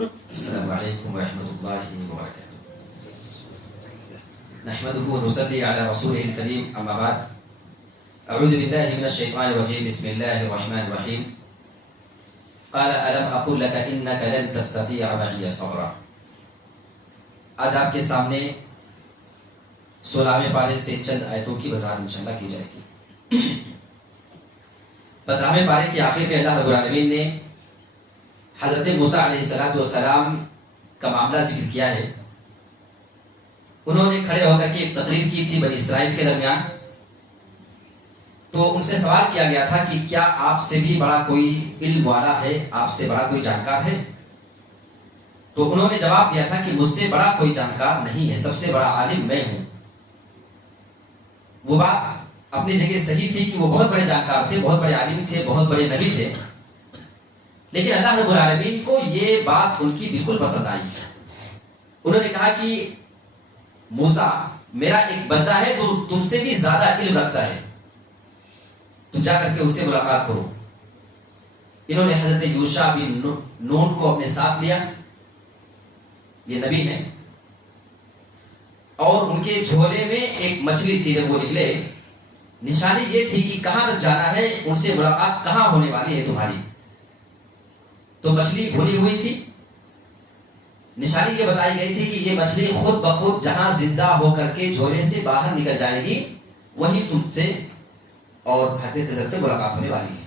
السلام علیکم ورحمۃ اللہ وبرکاتہ. نحمده ونصلي على رسوله الكريم اما بعد. اعوذ باللہ من الشیطان الرجیم. بسم اللہ الرحمن الرحیم. قال الم اقل لك انك لن تستطيع معي صبرا. آج آپ کے سامنے 16ویں پارے سے چند آیتوں کی وضاحت انشاءاللہ کی جائے گی. 15ویں پارے کے آخر میں اللہ رب العالمین نے حضرت موسیٰ علیہ السلام کا معاملہ ذکر کیا ہے. انہوں نے کھڑے ہو کر کے ایک تقریر کی تھی بنی اسرائیل کے درمیان. تو ان سے سوال کیا گیا تھا کہ کیا آپ سے بھی بڑا کوئی علم والا ہے, آپ سے بڑا کوئی جانکار ہے؟ تو انہوں نے جواب دیا تھا کہ مجھ سے بڑا کوئی جانکار نہیں ہے, سب سے بڑا عالم میں ہوں. وہ بات اپنی جگہ صحیح تھی کہ وہ بہت بڑے جانکار تھے, بہت بڑے عالم تھے, بہت بڑے نبی تھے. لیکن اللہ رب العالمین کو یہ بات ان کی بالکل پسند آئی. انہوں نے کہا کہ موسیٰ میرا ایک بندہ ہے تو تم سے بھی زیادہ علم رکھتا ہے, تم جا کر کے اس سے ملاقات کرو. انہوں نے حضرت یوشع بن نون کو اپنے ساتھ لیا, یہ نبی ہیں, اور ان کے جھولے میں ایک مچھلی تھی. جب وہ نکلے نشانی یہ تھی کہ کہاں تک جانا ہے, ان سے ملاقات کہاں ہونے والی ہے تمہاری. تو مچھلی بھونی ہوئی تھی. نشانی یہ بتائی گئی تھی کہ یہ مچھلی خود بخود جہاں زندہ ہو کر کے جھولے سے باہر نکل جائے گی وہیں تم سے اور حضرت خضر سے ملاقات ہونے والی ہے.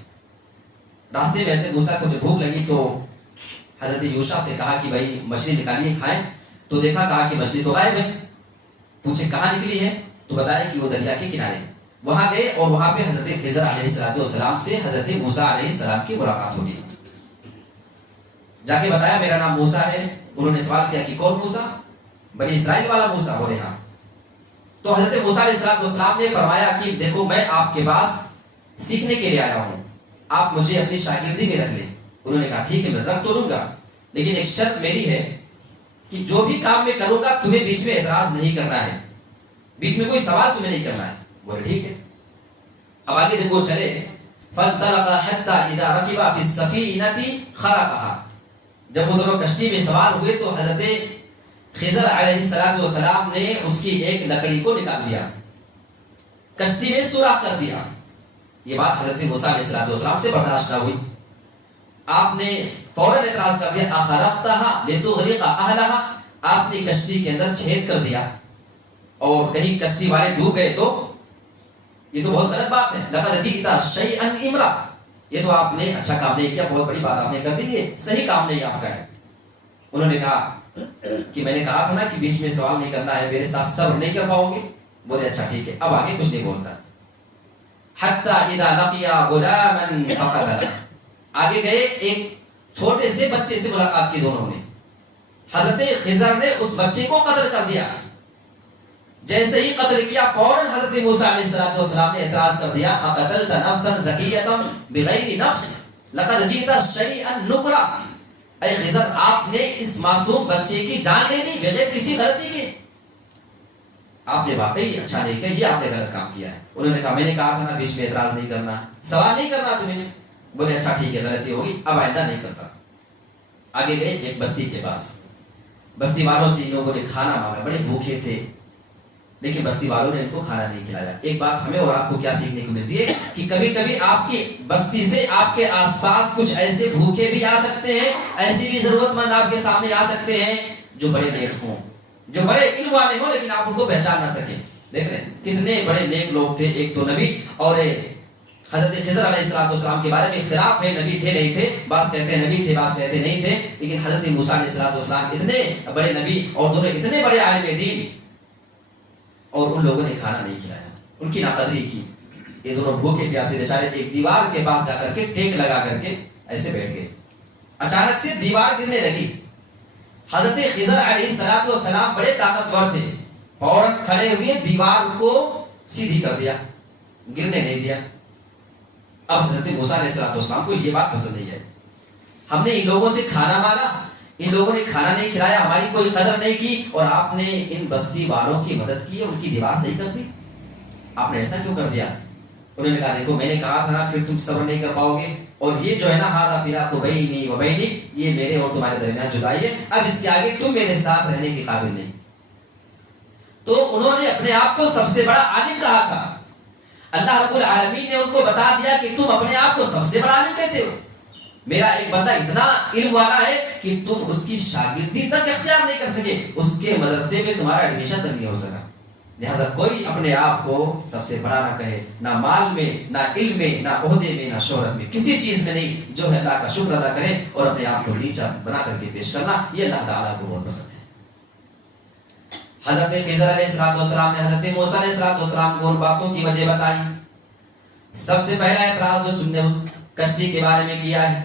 راستے میں حضرت موسیٰ کو جب بھوک لگی تو حضرت یوشع سے کہا کہ بھائی مچھلی نکالیے کھائیں. تو دیکھا, کہا کہ مچھلی تو غائب ہے. پوچھے کہاں نکلی ہے, تو بتایا کہ وہ دریا کے کنارے. وہاں گئے اور وہاں پہ حضرت خضر علیہ السلام سے حضرت موسیٰ علیہ السلام کی ملاقات ہوتی. جا کے بتایا میرا نام موسیٰ ہے. انہوں نے سوال کیا کہ کون موسیٰ؟ بنی اسرائیل والا موسیٰ. بولے ہاں. تو حضرت موسیٰ علیہ السلام نے فرمایا کہ دیکھو میں آپ کے پاس سیکھنے کے لیے آیا ہوں, آپ مجھے اپنی شاگردی میں رکھ لیں. انہوں نے کہا ٹھیک ہے میں رکھ تو لوں گا, لیکن ایک شرط میری ہے کہ جو بھی کام میں کروں گا تمہیں بیچ میں اعتراض نہیں کرنا ہے, بیچ میں کوئی سوال تمہیں نہیں کرنا ہے. بولے ٹھیک ہے. اب آگے جب وہ چلے فَانْطَلَقَا حَتَّى إِذَا رَكِبَا فِي السَّفِينَةِ خَرَقَهَا. جب وہ دونوں کشتی میں سوار ہوئے تو حضرت خضر علیہ السلام نے اس کی ایک لکڑی کو نکال دیا, کشتی میں سوراخ کر دیا. یہ بات حضرت موسیٰ علیہ السلام سے برداشت نہ ہوئی. آپ نے فوراً اعتراض کر دیا, أَخَرَقْتَهَا لِتُغْرِقَ أَهْلَهَا. آپ نے کشتی کے اندر چھید کر دیا اور کہیں کشتی والے ڈوب گئے تو یہ تو بہت غلط بات ہے. لَقَدْ جِئْتَ شَيْئًا إِمْرًا. یہ تو آپ نے اچھا کام نہیں کیا, بہت بڑی بات آپ نے کر دی, یہ صحیح کام نہیں آپ کا ہے. انہوں نے کہا کہ میں نے کہا تھا نا کہ بیچ میں سوال نہیں کرنا ہے, میرے ساتھ صبر نہیں کر پاؤ گے. بولے اچھا ٹھیک ہے. اب آگے کچھ نہیں بولتا. حتی اذا لقیا غلاما فقتلہ. آگے گئے, ایک چھوٹے سے بچے سے ملاقات کی دونوں نے. حضرت خضر نے اس بچے کو قتل کر دیا. جیسے ہی قتل کیا فوراً حضرت موسیٰ علیہ السلام نے اعتراض کر دیا, اقتلت نفسا زکیۃ بغیر نفس لقد جئت شیئا نکرا. اے خضر آپ نے اس معصوم بچے کی جان لے لی بغیر کسی غلطی کے. آپ نے واقعی اچھا نہیں کیا, یہ آپ نے غلط کام کیا ہے. انہوں نے کہا میں نے کہا تھا نا بیچ میں اعتراض نہیں کرنا, سوال نہیں کرنا تمہیں. بولے اچھا ٹھیک ہے غلطی ہوگی, اب آئندہ نہیں کرتا. آگے گئے ایک بستی کے پاس. بستی والوں سے ان لوگوں نے کھانا مانگا, بڑے بھوکے تھے لیکن بستی والوں نے ان کو کھانا نہیں کھلایا. ایک بات ہمیں اور آپ کو کیا سیکھنے کو ملتی ہے کہ کبھی کبھی آپ کی بستی سے آپ کے آس پاس کچھ ایسے بھوکے بھی آ سکتے ہیں, ایسی بھی ضرورت مند آپ کے سامنے آ سکتے ہیں جو بڑے نیک ہوں, جو بڑے علم والے ہوں, لیکن آپ ان کو پہچان نہ سکیں. دیکھ رہے ہیں کتنے بڑے نیک لوگ تھے. ایک تو نبی اور حضرت خضر علیہ السلام کے بارے میں اختلاف ہے, نبی تھے نہیں تھے, بعض کہتے ہیں نبی تھے, بعض کہتے نہیں تھے. لیکن حضرت موسیٰ علیہ السلام اتنے بڑے نبی اور دونوں اتنے بڑے عالم دین, اور ان لوگوں نے کھانا نہیں کھلایا, ان کی ناقدری کی. یہ دونوں بھوکے پیاسے بیچارے ایک دیوار کے پاس جا کر کے ٹیک لگا کر کے ایسے بیٹھ گئے. اچانک سے دیوار گرنے لگی. حضرت خضر علیہ السلام بڑے طاقتور تھے, فوراً کھڑے ہوئے دیوار کو سیدھی کر دیا, گرنے نہیں دیا. اب حضرت موسیٰ علیہ السلام کو یہ بات پسند نہیں ہے. ہم نے ان لوگوں سے کھانا مانگا, ان لوگوں نے کھانا نہیں کھلایا, ہماری کوئی قدر نہیں کی, اور آپ نے ان بستی والوں کی مدد کی, ان کی دیوار صحیح کر دی. آپ نے ایسا کیوں کر دیا؟ انہوں نے کہا دیکھو میں نے کہا تھا نا پھر تم صبر نہیں کر پاؤ گے، اور یہ جو ہے نا ہادہ فراق بینی و بینک، یہ میرے اور تمہارے درمیان جدائی ہے، اب اس کے آگے تم میرے ساتھ رہنے کے قابل نہیں۔ تو انہوں نے اپنے آپ کو سب سے بڑا عالم کہا تھا، اللہ رب العالمین نے ان کو بتا دیا کہ تم اپنے آپ کو سب سے بڑا عالم کہتے ہو، میرا ایک بندہ اتنا علم والا ہے کہ تم اس کی شاگردی تک اختیار نہیں کر سکے، اس کے مدرسے میں تمہارا ایڈمیشن تک نہیں ہو سکا۔ لہٰذا کوئی اپنے آپ کو سب سے بڑا نہ کہے، نہ مال میں، نہ علم میں، نہ عہدے میں، نہ شہرت میں، کسی چیز میں نہیں، جو ہے اللہ کا شکر ادا کرے اور اپنے آپ کو نیچا بنا کر کے پیش کرنا، یہ اللہ تعالیٰ کو بہت پسند ہے۔ حضرت خضر علیہ السلام نے حضرت موسیٰ علیہ السلام کو ان باتوں کی وجہ بتائی۔ سب سے پہلا اعتراض جو تم نے کشتی کے بارے میں کیا ہے،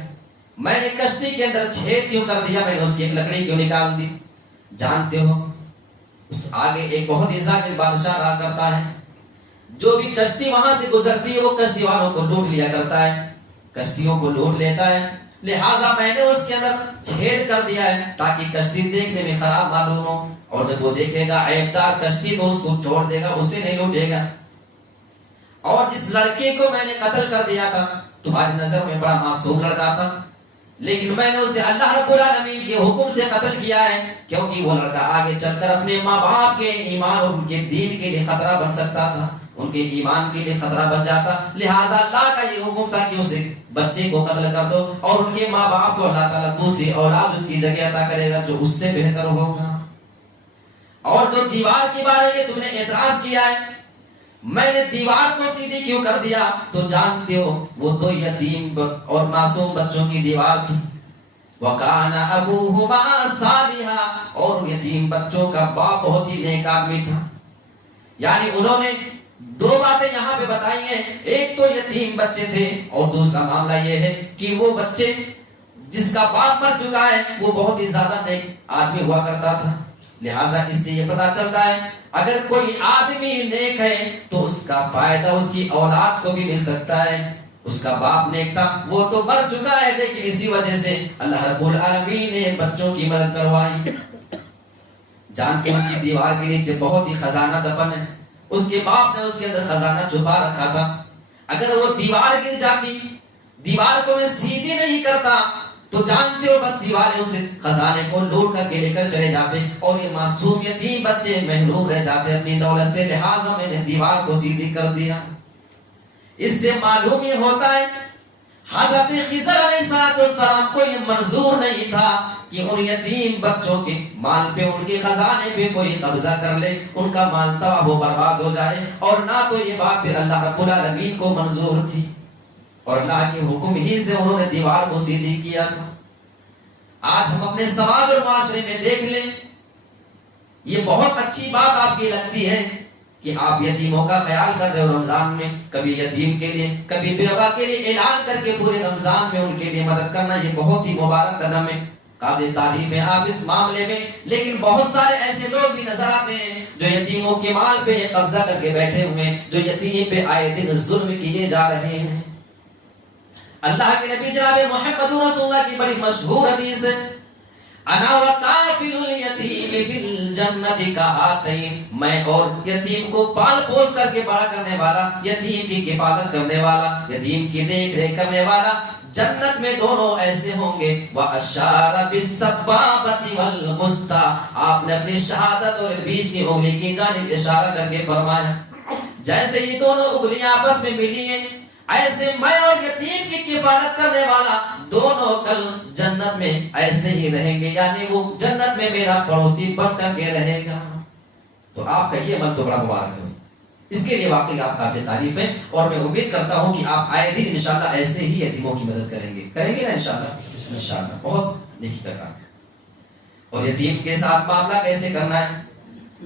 میں نے کشتی کے اندر چھید کیوں کر دیا، میں نے اس کی ایک لکڑی کیوں نکال دی؟ جانتے ہو اس آگے ایک بہت ہی ظالم بادشاہ رہا کرتا ہے، جو بھی کشتی وہاں سے گزرتی ہے وہ کشتی والوں کو لوٹ لیا کرتا ہے، کشتیوں کو لوٹ لیتا ہے، لہٰذا میں نے اس کے اندر چھید کر دیا ہے تاکہ کشتی دیکھنے میں خراب معلوم ہو، اور جب وہ دیکھے گا عیبدار کشتی تو اس کو چھوڑ دے گا، اسے نہیں لوٹے گا۔ اور جس لڑکے کو میں نے قتل کر دیا تھا، تمہاری نظر میں بڑا معصوم لڑکا تھا، لیکن میں نے اسے اللہ رب العالمین کے حکم سے قتل کیا ہے، کیونکہ وہ لڑکا آگے چل کر اپنے ماں باپ کے ایمان اور ان کے دین کے لیے خطرہ بن سکتا تھا، ان کے ایمان کے لیے خطرہ بن جاتا، لہٰذا اللہ کا یہ حکم تھا کہ اسے بچے کو قتل کر دو، اور ان کے ماں باپ کو اللہ تعالیٰ دوسری اولاد اس کی جگہ عطا کرے گا جو اس سے بہتر ہوگا۔ اور جو دیوار کے بارے میں تم نے اعتراض کیا ہے، میں نے دیوار کو سیدھی کیوں کر دیا، تو جانتے ہو وہ تو یتیم اور معصوم بچوں کی دیوار تھی، وَكَانَ أَبُوهُمَا صَالِحًا، اور یتیم بچوں کا باپ بہت ہی نیک آدمی تھا۔ یعنی انہوں نے دو باتیں یہاں پہ بتائی ہیں، ایک تو یتیم بچے تھے، اور دوسرا معاملہ یہ ہے کہ وہ بچے جس کا باپ مر چکا ہے وہ بہت ہی زیادہ نیک آدمی ہوا کرتا تھا۔ لہٰذا اس سے یہ پتا چلتا ہے اگر کوئی آدمی نیک ہے تو اس کا فائدہ اس کی اولاد کو بھی مل سکتا ہے۔ اس کا باپ نیک تھا، وہ تو مر چکا ہے، لیکن اسی وجہ سے اللہ رب العالمین نے بچوں کی مدد کروائی۔ جانتے ان کی دیوار کے نیچے بہت ہی خزانہ دفن ہے، اس کے باپ نے اس کے اندر خزانہ چھپا رکھا تھا، اگر وہ دیوار گر جاتی، دیوار کو میں سیدھی نہیں کرتا تو جانتے ہو بس دیواریں اس خزانے کو لوٹ کر کے لے کر چلے جاتے، اور یہ معصوم یتیم بچے محروم رہ جاتے اپنی دولت سے، لہٰذا میں نے دیوار کو سیدھی کر دیا۔ اس سے معلوم یہ ہوتا ہے حضرت خضر علیہ السلام کو یہ منظور نہیں تھا کہ ان یتیم بچوں کے مال پہ، ان کے خزانے پہ کوئی قبضہ کر لے، ان کا مال تباہ و برباد ہو جائے، اور نہ تو یہ بات پھر اللہ رب العالمین کو منظور تھی، اور اللہ کے حکم ہی سے انہوں نے دیوار کو سیدھی کیا تھا۔ آج ہم اپنے سماج اور معاشرے میں دیکھ لیں، یہ بہت اچھی بات آپ کی لگتی ہے کہ آپ یتیموں کا خیال کر رہے ہو، رمضان میں کبھی یتیم کے لیے کبھی بیوہ کے لیے اعلان کر کے پورے رمضان میں ان کے لیے مدد کرنا، یہ بہت ہی مبارک قدم ہے، قابل تعریف ہے آپ اس معاملے میں۔ لیکن بہت سارے ایسے لوگ بھی نظر آتے ہیں جو یتیموں کے مال پہ قبضہ کر کے بیٹھے ہوئے ہیں، جو یتیم پہ آئے دن ظلم کیے جا رہے ہیں۔ اللہ کے نبی جناب محمد رسول اللہ کی بڑی مشہور حدیث ہے، انا وکافل الیتیم فی الجنت کہاتین، میں اور یتیم کو پال پوس کر کے بڑا کرنے والا، یتیم کی کفالت کرنے والا، یتیم کی دیکھ ریکھ کرنے والا، جنت میں دونوں ایسے ہوں گے۔ واشار بالسبابۃ والوسطی، آپ نے اپنی شہادت اور بیچ کی انگلی کی جانب اشارہ کر کے فرمایا جیسے یہ دونوں انگلیاں آپس میں ملی ہیں، ایسے میں اور یتیم کی کفالت کرنے والا دونوں کل جنت میں ایسے ہی رہیں گے، یعنی وہ جنت میں میرا پڑوسی بن کر کے رہے گا۔ تو آپ کا یہ عمل تو بڑا مبارک ہے، اس کے لیے واقعی آپ قابل تعریف ہیں، اور میں امید کرتا ہوں کہ آپ آئے دن انشاءاللہ ایسے ہی یتیموں کی مدد کریں گے نا انشاءاللہ بہت نیکی کا کام ہے۔ اور یتیم کے ساتھ معاملہ کیسے کرنا ہے؟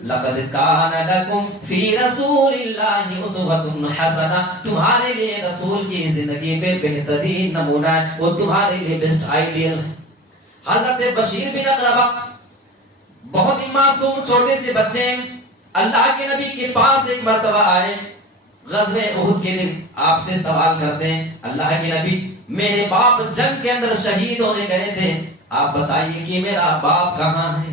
لقد کان لکم فی رسول اللہ اسوۃ حسنہ، تمہارے لیے رسول کی زندگی میں بہترین نمونہ ہے، وہ تمہارے لیے بیسٹ آئیڈیل ہے۔ حضرت بشیر بن اقربہ بہت ہی معصوم چھوٹے سے بچے ہیں، اللہ کے نبی کے پاس ایک مرتبہ آئے، غزوہ احد کے دن آپ سے سوال کرتے ہیں، اللہ کے نبی میرے باپ جنگ کے اندر شہید ہونے گئے تھے، آپ بتائیے کہ میرا باپ کہاں ہے؟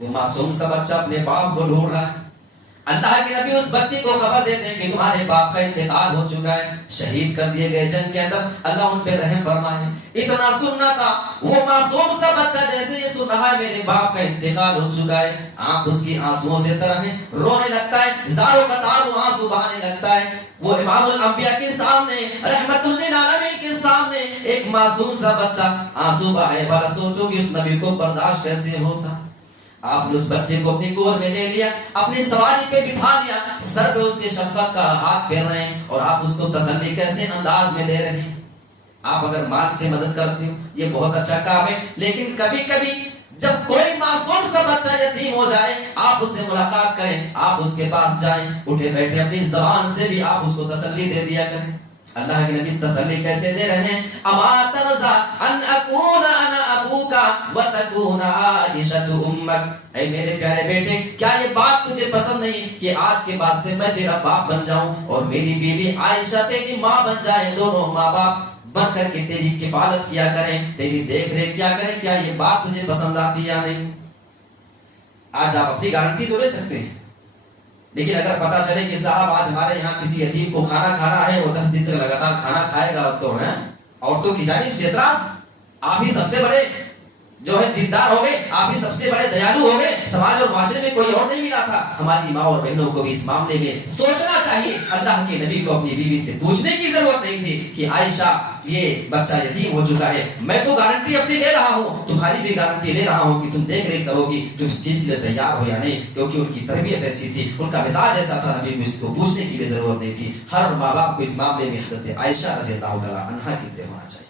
وہ معصوم سا بچہ اپنے باپ کو ڈھونڈ رہا ہے۔ اللہ کے نبی اس بچے کو خبر دیتے ہیں کہ تمہارے باپ کا انتقال ہو چکا ہے، شہید کر دیے گئے جنگ کے اندر، اللہ ان پہ رحم فرمائے۔ اتنا سننا تھا، وہ معصوم سا بچہ جیسے یہ سن رہا ہے میرے باپ کا انتقال ہو چکا ہے، آنکھ اس کی آنسوؤں سے تر ہیں، رونے لگتا ہے، زاروں قطاروں آنسو بہانے لگتا ہے۔ وہ امام الانبیاء کے سامنے، رحمت للعالمین کے سامنے ایک معصوم سا بچہ آنسو بہائے، بڑا سوچو کہ اس نبی کو برداشت کیسے ہوتا۔ آپ نے اس بچے کو اپنی گود میں لے لیا، اپنی سواری پہ بٹھا لیا، سر پہ اس کے شفقت کا ہاتھ پھیر رہے ہیں، اور آپ اس کو تسلی کیسے انداز میں دے رہے ہیں۔ آپ اگر مال سے مدد کرتے ہو یہ بہت اچھا کام ہے، لیکن کبھی کبھی جب کوئی معصوم سا بچہ یتیم ہو جائے، آپ اس سے ملاقات کریں، آپ اس کے پاس جائیں، اٹھے بیٹھے اپنی زبان سے بھی آپ اس کو تسلی دے دیا کریں۔ اللہ کے نبی تسلی کیسے دے رہے ہیں؟ اما ترضى ان اكون انا ابوك وتكون عائشة امك، اے میرے پیارے بیٹے کیا یہ بات تجھے پسند نہیں کہ آج کے بعد سے میں تیرا باپ بن جاؤں اور میری بیوی عائشہ تیری ماں بن جائے، دونوں ماں باپ بن کر کے تیری کفالت کیا کریں، تیری دیکھ ریکھ کیا کریں، کیا یہ بات تجھے پسند آتی یا نہیں؟ آج آپ اپنی گارنٹی تو لے سکتے ہیں، لیکن اگر پتا چلے کہ صاحب آج ہمارے یہاں کسی یتیم کو کھانا کھانا ہے، وہ 10 دن تک لگاتار کھانا کھائے گا، تو ہے عورتوں کی جانب سے اعتراض، آپ ہی سب سے بڑے جو ہے دیندار ہو گئے، آپ ہی سب سے بڑے دیالو ہو گئے، سماج اور معاشرے میں کوئی اور نہیں ملا تھا۔ ہماری ماں اور بہنوں کو بھی اس معاملے میں سوچنا چاہیے۔ اللہ کے نبی کو اپنی بیوی سے پوچھنے کی ضرورت نہیں تھی کہ عائشہ یہ بچہ یتیم ہو چکا ہے، میں تو گارنٹی اپنی لے رہا ہوں، تمہاری بھی گارنٹی لے رہا ہوں کہ تم دیکھ ریکھ کرو گی، تم اس چیز کے لیے تیار ہو یا نہیں، کیونکہ ان کی تربیت ایسی تھی، ان کا مزاج ایسا تھا، نبی کو اس کو پوچھنے کی بھی ضرورت نہیں تھی۔ ہر ماں باپ کو اس معاملے میں حضرت عائشہ رضی اللہ تعالیٰ عنہا کی طرح ہونا چاہیے۔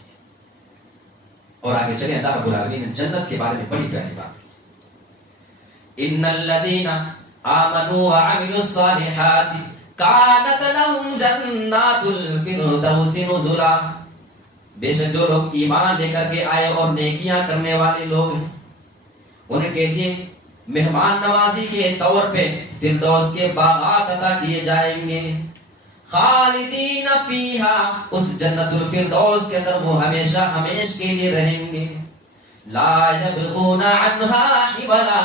اور آگے چلیں، اللہ رب العالمین نے جنت کے بارے میں بڑی پیاری بات کی، ان الذین آمنوا وعملوا الصالحات کانت لهم جنات الفردوس نزلا، بے شک جو لوگ ایمان لے کر کے آئے اور نیکیاں کرنے والے لوگ ہیں، ان کے لیے مہمان نوازی کے طور پہ فردوس کے باغات عطا کیے جائیں گے، خالدین فیہا، اس جنت الفردوس کے اندر وہ ہمیشہ ہمیش کے لیے رہیں گے، لا یبغون عنہا حولا،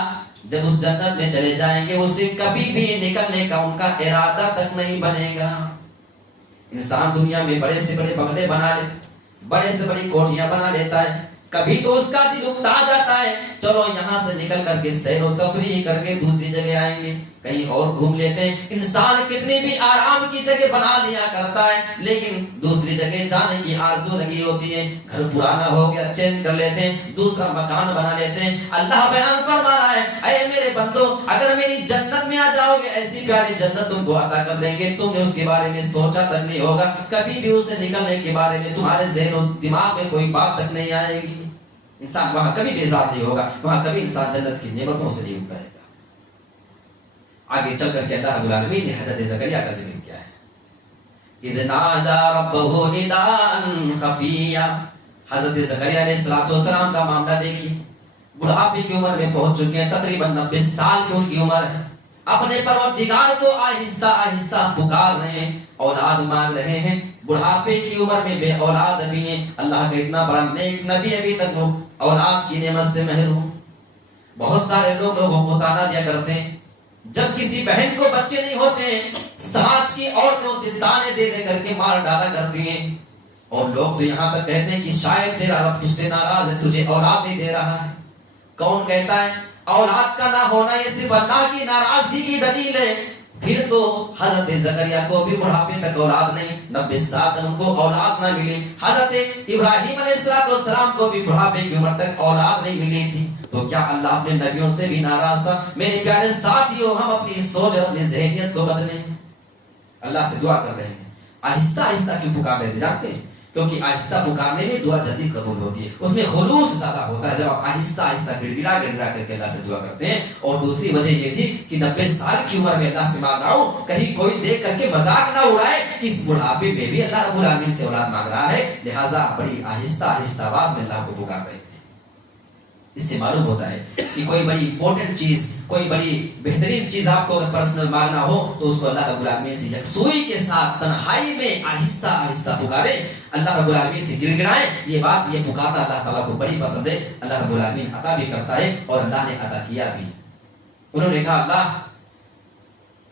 جب اس جنت میں چلے جائیں گے اس سے کبھی بھی نکلنے کا ان کا ارادہ تک نہیں بنے گا۔ انسان دنیا میں بڑے سے بڑے بنگلے بنا لے، بڑے سے بڑی کوٹھیاں بنا لیتا ہے، کبھی تو اس کا دل اکتا جاتا ہے چلو یہاں سے نکل کر کے سیر و تفریح کر کے دوسری جگہ آئیں گے، کہیں اور گھوم لیتے ہیں۔ انسان کتنی بھی آرام کی جگہ بنا لیا کرتا ہے، لیکن دوسری جگہ جانے کی آرزو لگی ہوتی ہے، گھر پرانا ہو گیا چینج کر لیتے ہیں، دوسرا مکان بنا لیتے ہیں۔ اللہ بیان فرما رہا ہے، اے میرے بندو اگر میری جنت میں آ جاؤ گے، ایسی پیاری جنت تم کو عطا کر دیں گے، تم نے اس کے بارے میں سوچا تک نہیں ہوگا، کبھی بھی اس سے نکلنے کے بارے میں تمہارے ذہن و دماغ میں کوئی بات تک نہیں آئے گی۔ انسان وہاں کبھی بیزار نہیں ہوگا، وہاں کبھی انسان جنت کی نعمتوں سے نہیں اترے گا۔ آگے چل کر کے اللہ رب العالمین نے حضرت زکریا کا ذکر کیا ہے، اذ نادى ربه نداء خفيا، حضرت زکریا علیہ السلام کا معاملہ دیکھیے، بڑھاپے کی عمر میں پہنچ چکے ہیں، تقریباً 90 سال کی ان کی عمر ہے، اپنے پروردگار کو آہستہ آہستہ پکار رہے ہیں، اولاد مانگ رہے ہیں، بڑھاپے کی عمر میں بے اولاد بھی ہیں، اللہ کا اتنا بڑا نیک نبی ابھی تک وہ اولاد کی نعمت سے محروم۔ بہت سارے لوگ لوگوں کو تانا دیا کرتے ہیں، جب کسی بہن کو بچے نہیں ہوتے ہیں سماج کی عورتوں سے تانے دے دے کر کے مار ڈالا کرتی ہیں، اور لوگ تو یہاں تک کہتے ہیں کہ شاید تیرا رب تجھ سے ناراض ہے، تجھے اولاد نہیں دے رہا ہے۔ کون کہتا ہے اولاد کا نہ ہونا یہ صرف اللہ کی ناراضگی کی دلیل ہے؟ پھر تو حضرت زکریا کو بھی بڑھاپے تک اولاد نہیں، 90 سال تک ان کو اولاد نہ ملی، حضرت ابراہیم علیہ السلام کو بھی بڑھاپے کی عمر تک اولاد نہیں ملی تھی، تو کیا اللہ اپنے نبیوں سے بھی ناراض تھا؟ میرے پیارے ساتھیوں، ہم اپنی سوچ اور اپنی ذہنیت کو بدلیں، اللہ سے دعا کر رہے ہیں، آہستہ آہستہ کیوں پکار رہے جانتے ہیں؟ کیونکہ آہستہ پکارنے میں دعا جلدی قبول ہوتی ہے، اس میں خلوص زیادہ ہوتا ہے جب آپ آہستہ آہستہ گڑگڑا گڑگڑا کر کے اللہ سے دعا کرتے ہیں۔ اور دوسری وجہ یہ تھی کہ 90 سال کی عمر میں اللہ سے مانگ رہا ہوں، کہیں کوئی دیکھ کر کے مذاق نہ اڑائے کہ اس بڑھاپے میں بھی اللہ رب العالمین سے اولاد مانگ رہا ہے، لہٰذا بڑی آہستہ آہستہ آواز میں اللہ کو پکار رہے تھے۔ اس سے معلوم ہوتا ہے کہ کوئی بڑی امپورٹنٹ چیز، کوئی بڑی بہترین چیز آپ کو اگر پرسنل مانگنا ہو تو اس کو اللہ رب العالمین سے یکسوئی کے ساتھ تنہائی میں آہستہ آہستہ پکارے، اللہ رب العالمین سے گر گڑائے۔ یہ بات، یہ پکارنا اللہ تعالیٰ کو بڑی پسند ہے، اللہ رب العالمین عطا بھی کرتا ہے اور اللہ نے عطا کیا بھی۔ انہوں نے کہا اللہ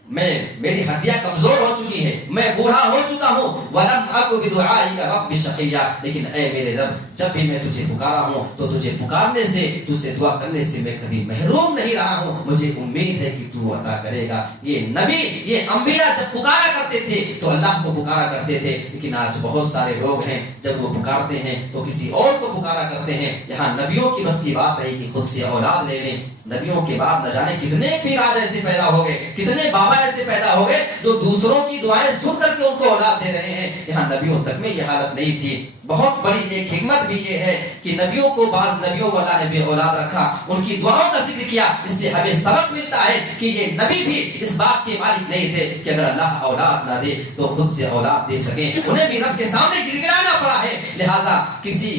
میری ہڈیاں کمزور ہو چکی ہیں، میں بوڑھا ہو چکا ہوں، ولم اکو بدعائک رب شقیا، لیکن اے میرے رب جب بھی میں تجھے پکارا ہوں تو تجھے پکارنے سے، تجھ سے دعا کرنے سے میں کبھی محروم نہیں رہا ہوں، مجھے امید ہے کہ تو عطا کرے گا۔ یہ نبی، یہ انبیاء جب پکارا کرتے تھے تو اللہ کو پکارا کرتے تھے، لیکن آج بہت سارے لوگ ہیں جب وہ پکارتے ہیں تو کسی اور کو پکارا کرتے ہیں۔ یہاں نبیوں کی بس کی بات ہے کہ خود سے اولاد لے لیں، نبیوں کے بعد نہ جانے کتنے پیر آج ایسے پیدا ہو گئے، کتنے بابا ایسے پیدا ہو گئے جو دوسروں کی دعائیں سن کر کے ان کو اولاد دے رہے ہیں۔ یہاں نبیوں تک میں یہ حالت نہیں تھی۔ بہت بڑی ایک حکمت بھی یہ ہے کہ نبیوں کو، بعض نبیوں کو اللہ نے بے اولاد رکھا، ان کی دعاؤں کا ذکر کیا۔ اس سے ہمیں سبق ملتا ہے کہ یہ نبی بھی اس بات کے مالک نہیں تھے کہ اگر اللہ اولاد نہ دے تو خود سے اولاد دے سکیں، انہیں بھی رب کے سامنے گڑگڑانا پڑا ہے۔ لہٰذا کسی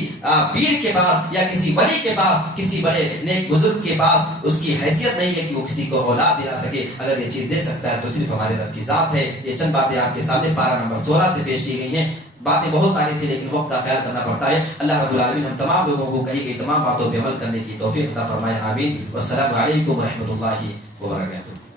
پیر کے پاس یا کسی ولی کے پاس، کسی بڑے نیک بزرگ کے پاس اس کی حیثیت نہیں ہے کہ وہ کسی کو اولاد دلا سکے۔ اگر یہ چیز دے سکتا ہے تو صرف ہمارے رب کی ذات ہے۔ یہ چند باتیں آپ کے سامنے پارہ نمبر 16 سے پیش کی گئی ہیں۔ باتیں بہت ساری تھی لیکن وقت کا خیال کرنا پڑتا ہے۔ اللہ رب العالمین ہم تمام لوگوں کو کہی گئی تمام باتوں پہ عمل کرنے کی توفیق عطا فرمائے، آمین۔ والسلام علیکم ورحمۃ اللہ وبرکاتہ۔